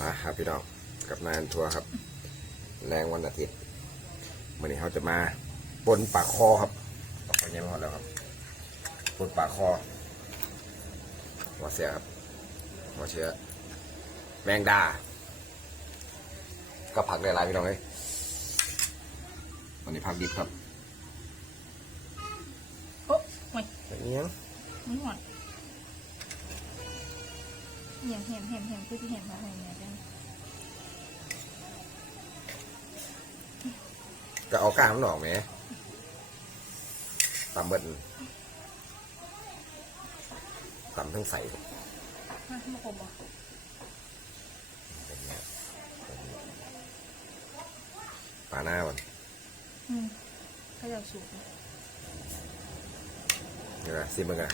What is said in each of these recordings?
มาครับพี่น้องกับนายอันทัวร์ครับ แรงวันอาทิตย์วันนี้เขาจะมาปนปากคอครับปากคอยังไม่หมดแล้วครับปนปากคอหัวเสียครับหัวเชื้อแมงดา ก็ผักได้หลายพี่น้องเลยวันนี้ผักดิบครับโอ้ไม่แบบนี้ยังไม่หอด เหี่ยมเหี่ยมเหี่ยมเหี่ยมคือที่เหี่ยมมาให้เนี่ยจังก็เอาก้างมันออกไหมตำเบิดตำทั้งใส่มามาคมบ่แบบนี้ปลาหน้ามันอืมเขาจะสูบนะเดี๋ยวนะซิมมันกัน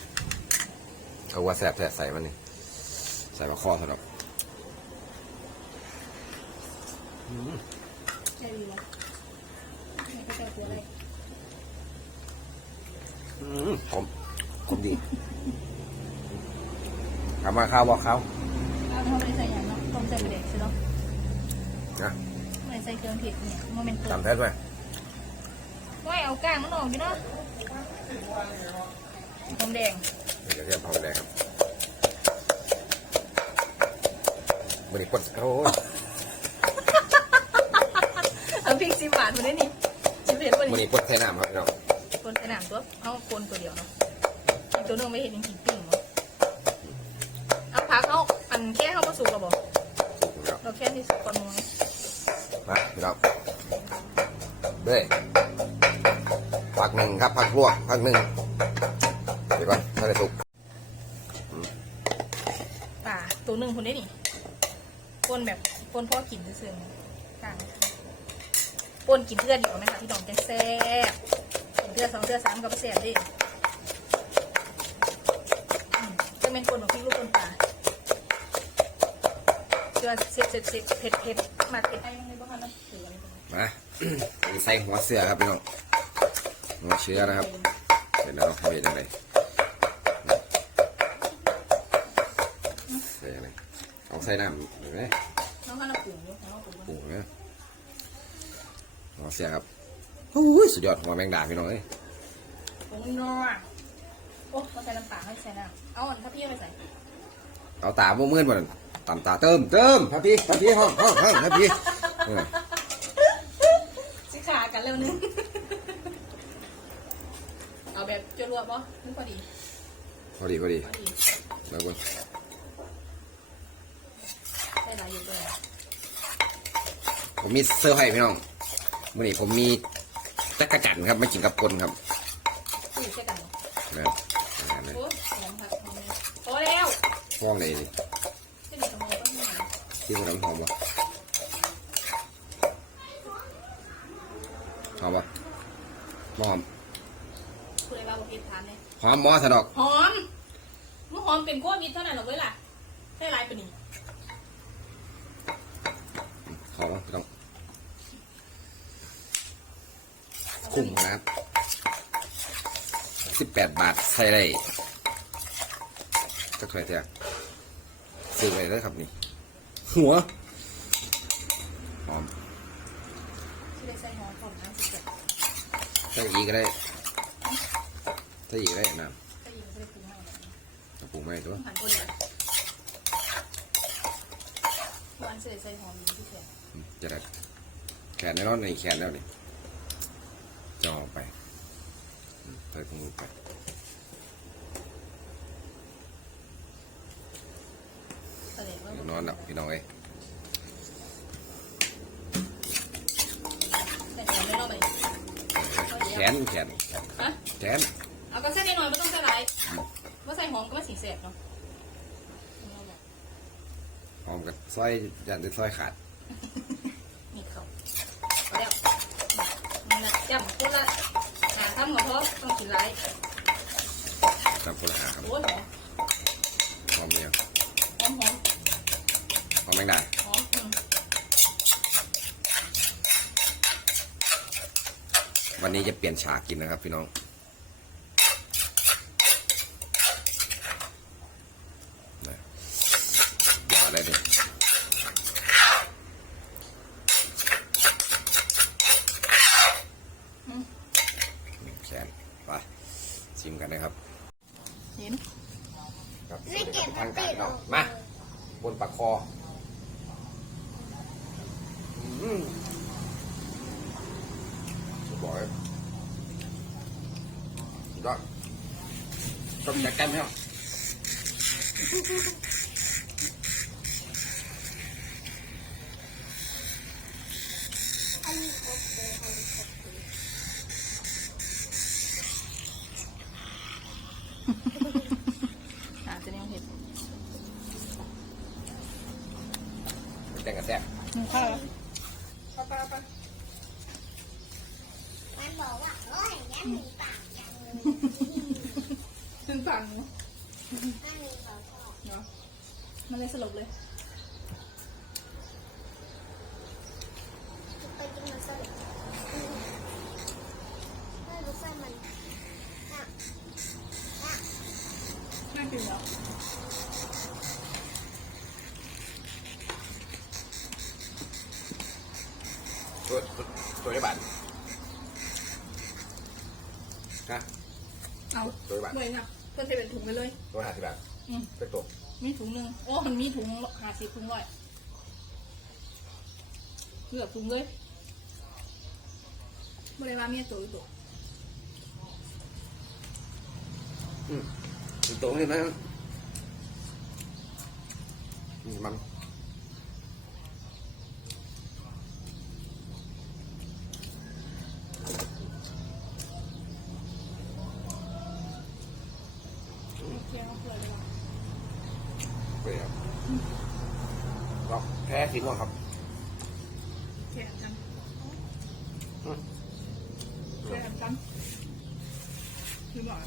เขาว่าแสบแสบใส่มันนี่ ใส่มาข้อสำหรับใช่ดีวไม่ก็จะเออะไรอืมขมขมดีทำมาข้าวบอกข้าวเอาเขาไมใส่อย่างเนาะต้มใส่ไปเด็กใช่เนาะนะไม่ใส่เครื่องผ็ดเนี่ยมันเป็นตัวจำแท้ไหมว่าเอาก้างมันออกดิเนาะหอมแดงเดี๋ยวเรียกพร้อมแดงครับ บริปดโอ้ยเอาพริกสิบบาทมาได้นี่สิบเผ็ดวันบนี้ริปดใส่น้ำครับพี่น้องคนสนามตัวเอาคนตัวเดียวเนาะอีกตัวหนึงไม่เห็นจริงๆปิ้งเนาะเอาพักเอาอันแค่เขาก็สุกกระบอกสุกแล้วเราแค่ที่สุกก่อนมองมาพี่น้องเด้ยผักหนึ่งครับผักลวกผักหนึ่งเดี๋ยวก่อนถ้าได้สุกป่าตัวหนึ่งคนได้นี่ ปนแบบปนพ่อกินซื่อๆต่างปนกินเทือเดียวไหมคะพี่น้องจะแซ่บกินเทือสองเทือสามกับแซ่บดิจะเป็นปนของพี่ลูกปนป่าเชื่อเสร็จเสร็จเสร็จเผ็ดเผ็ดมักเผ็ดไอ้ยังไงบ้างคะน้ำถืออะไรมาใส่หัวเสือครับพี่น้องหัวเชื้อนะครับเสร็จแล้วทำยังไงใส่อะไร เอาใส่น้ำเห็นไหมน้องข้าวหน้าปุ๋ยน้องปุ๋ยปรุงนะหัวเสือครับโอ้ยสุดยอดหัวแมงดาพี่น้องเอ้ยปุ๋ยนัวโอ้เขาใส่น้ำตาลให้ใส่น้ำเอาอันถ้าพี่เอาไปใส่เอาตาบ่มื่นบ่นั่นตำตาเติมเติมพับพี่พับพี่ห้องห้องห้องพับพี่เออสิขากันเร็วนึงเอาแบบจรวดปะนึกพอดีพอดี พอดีพอดีแล้วก็ได้หลาย อยู่เลยผมมีเสื้อร์ให้พี่น้องมื่อนี้ผมมีจักรจันทร์ครับไม่กินกับคนครับตู้แค่กันนะนะนะโอ้ยหอมผัดหอมเลยพอแล้วห้องไหนนี่จะมีขโมยก็มีที่มันน้ำหอมบ่หอมบ่บ่หอมคุณอะไรบ้างบอกกินทานเลยหอมบ่สะดอก หอมมันหอมเป็นโคตรมิดเท่านั้นหรอกเว้ยล่ะได้หลายปะนี่ หอมบ่พี่น้องคุ้มนะครับสิบแปดบาทใส่ได้ก็เคยเถอะซื้อไปได้ครับนี่ หัวหอมที่ได้ใส่หอมก่อนน้ำสิเจ็ดใส่อีกก็ได้ใส่อีกก็ได้นะก็ยิงก็ได้ปรุงให้ปรุงไม่ตัวหันคนเดีย ววันเสร็จใส่หอมอยู่ที่แขนอืมจะได้แขนแน่นอนในแขนแล้วนี่จะออกไปอืมใส่ผงลูกไปแสดงว่าเดี๋ยวนอนแล้วพี่น้องเอ้ยแต่แขนไม่รอบไปแขนแขนฮะแขนเอาก็ใส่นิดหน่อยไม่ต้องใส่หลายว่าใส่หอมก็ว่าสีแสบเนาะ หอมกับซอยยันจะซอยขาดนี่เขาเอาแล้วนี่นะจำคนละหาทำหัวเพราะต้องกินหลายจำคนละหาครับโอ้ยหอมหอมเนี่ยหอมหอมหอมแมงดาหอมอืมวันนี้จะเปลี่ยนฉากกินนะครับพี่น้องนะอย่าอะไรเลย ไปชิมกันนะครับเห็นครับสวัสดีครับทางการพี่น้องมาบนปากคออืมบอกเลยสุดยอดต้องจัดการไหมครับ อันนี้ครบเลยอันนี้ครบเลย อ่าจะเนี่ยเห็ด แต่งกับแซ่บ หนึ่งข้าวปลาปลาปลา มันบอกว่าโอ้ยแย่มีปากจังเลยขึ้นฝั่งเนาะถ้ามีปากก็เนาะมันเลยสลบเลย ไปกินมันสลัดไม่รู้ว่ามันอะอะน่ากินแล้วตัวตัวตัวได้บาทฮะ เอาตัวได้บาทเลยนะเพื่อนเทเป็นถุงไปเลยตัวห้าสิบบาทอืมเป็นตัวมีถุงหนึ่งโอ้มันมีถุงหาสิบถุงร้อยเหลือถุงเลยบริวารมีตัวอีกตัวอืมเป็นตัวนี่นะนี่มัน เคี่ยวเพื่อนเลยว่ะเปรี้ยวก็แพ้ทิ้งก่อนครับแข่งกันอืมแข่งกันคือบอก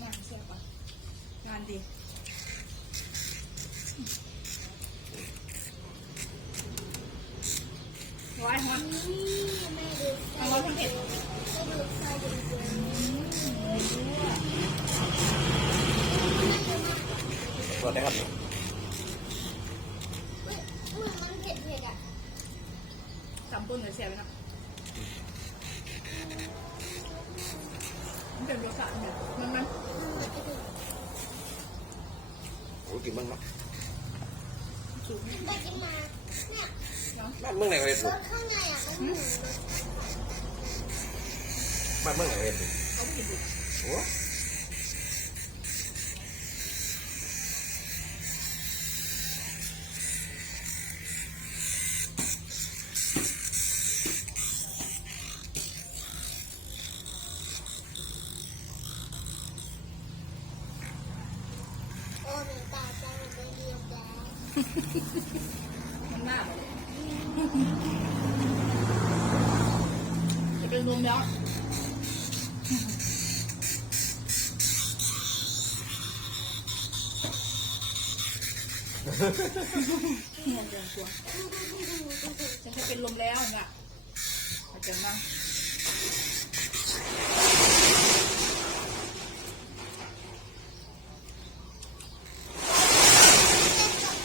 งานเสียปะงานดี ร้อยฮอนนี่ไม่ดูเอาร้อยทั้งเห็ดไม่ดูไฟเดือดได้ครับ อุ้ยอุ้ยมันเผ็ดเผ็ดอะ สามปุ้นเลยเสียไปนะมันเป็นรสชาติเนี่ยมันมัน โอ้กินบ้างเนาะ สูง ไปกินมาเนี่ย เนาะ บ้านเมืองไหนก็ได้รถูกสข้างในอะมันเหมือนรสบ้านเมืองไหนก็ได้ถูกเขาไม่กินดูโอ้โอ้มีตาจังเลยเรียบแล้ว มันหน้าเลยจะเป็นรว มแล้วงงเดินตัวฉันจะเป็นลมแล้วเนี่ยอาจจะมา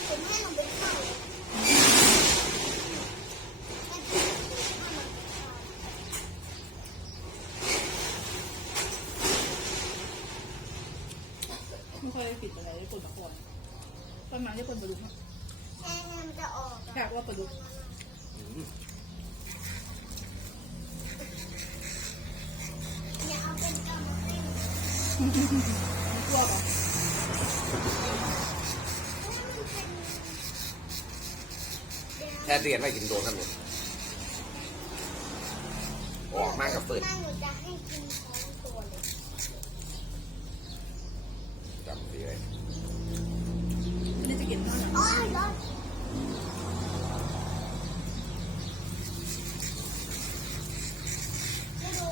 ผมให้ลงไปข้าวเลย ไม่ค่อยได้ปิดอะไรได้คนละคนประมาณได้คนประดุกมั้งแช่มันจะออกอยากว่าประดุกอย่าเอาเป็นกำมะพร้าวกลัวป่ะแท้เรียนไม่กินโดนครับหมดออกมากับเปิดถ้าหนูจะให้กินท้องตัวเลย จำดีเลย ไม่ได้จะกินเท่าไหร่ อ๋อร้อนไม่ดู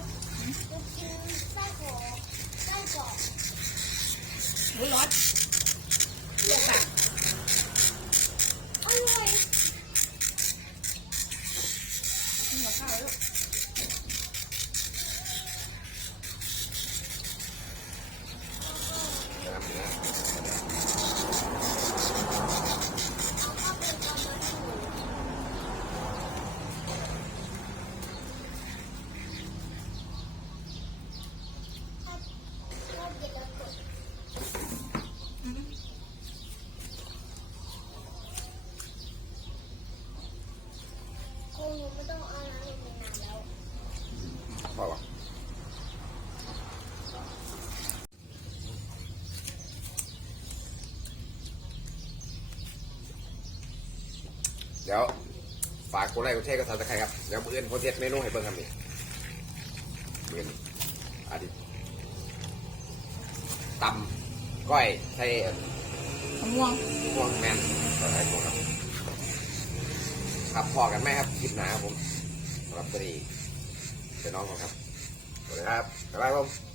หนูกินไส้กรอกไส้กรอก โอ้ยร้อนเลือดตัก อร่อย นี่กับข้าวแล้ว นะครับเนื้อ เดี๋ยวฝากกดไลค์กดแชร์กดซับสไครต์ครับเดี๋ยวมืออื่นคนเทสเมนูให้เบิ่งครับนี่มืออื่นอาทิตย์ตำก้อยใส่มะม่วงพวงแมนก็ใส่พวกครับครับพอกันไหมครับคลิปหนาครับผมสำหรับตัวนี้เดี๋ยวน้องก่อนครับสวัสดีครับบ๊ายบายครับผม